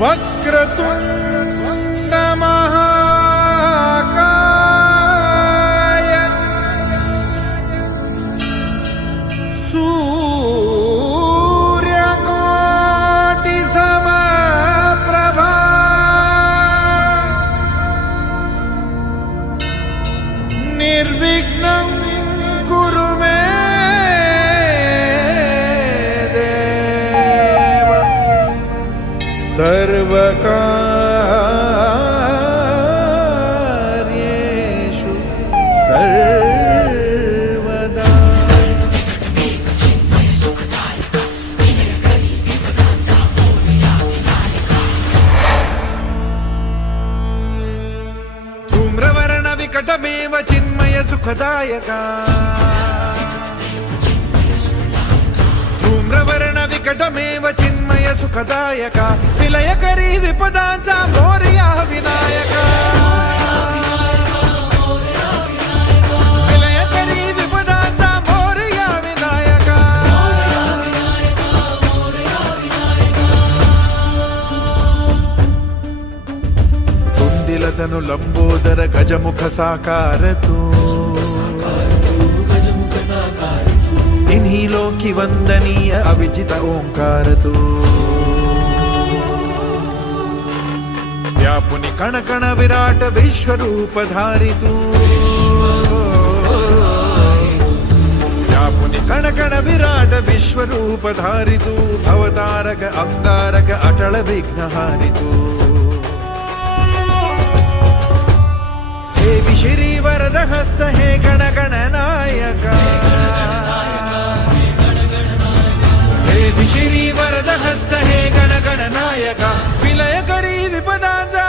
वक्रतुंड महाकाय सूर्यकोटि समप्रभा निर्विघ्नं कुरु मे देव सर्वकार्येषु सर्वदा। धूम्रवर्ण विकटमेव चिन्मय सुखदायका धूम्रवर्ण विकटमेव चिन्मय सुखदायका विलयकरी विपदांचा मोरया विनायका विलयकरी विपदांचा मोरया विनायका कुंदिलतनु लंबोदर गजमुख साकार तू तिन्ही लोकी वंदनीय अविजित ओंकार तू व्यापुनि कण कण विराट विश्वरूप धारी तू व्यापुनि कण कण विराट विश्वरूप धारी तू भवतारक अंगारक अटल विघ्नहारी तू हे विश्री वरद हस्त हे गण गण नायका विश्री वरद हस्त हे गण गण नायका विलयकरी विपदाचा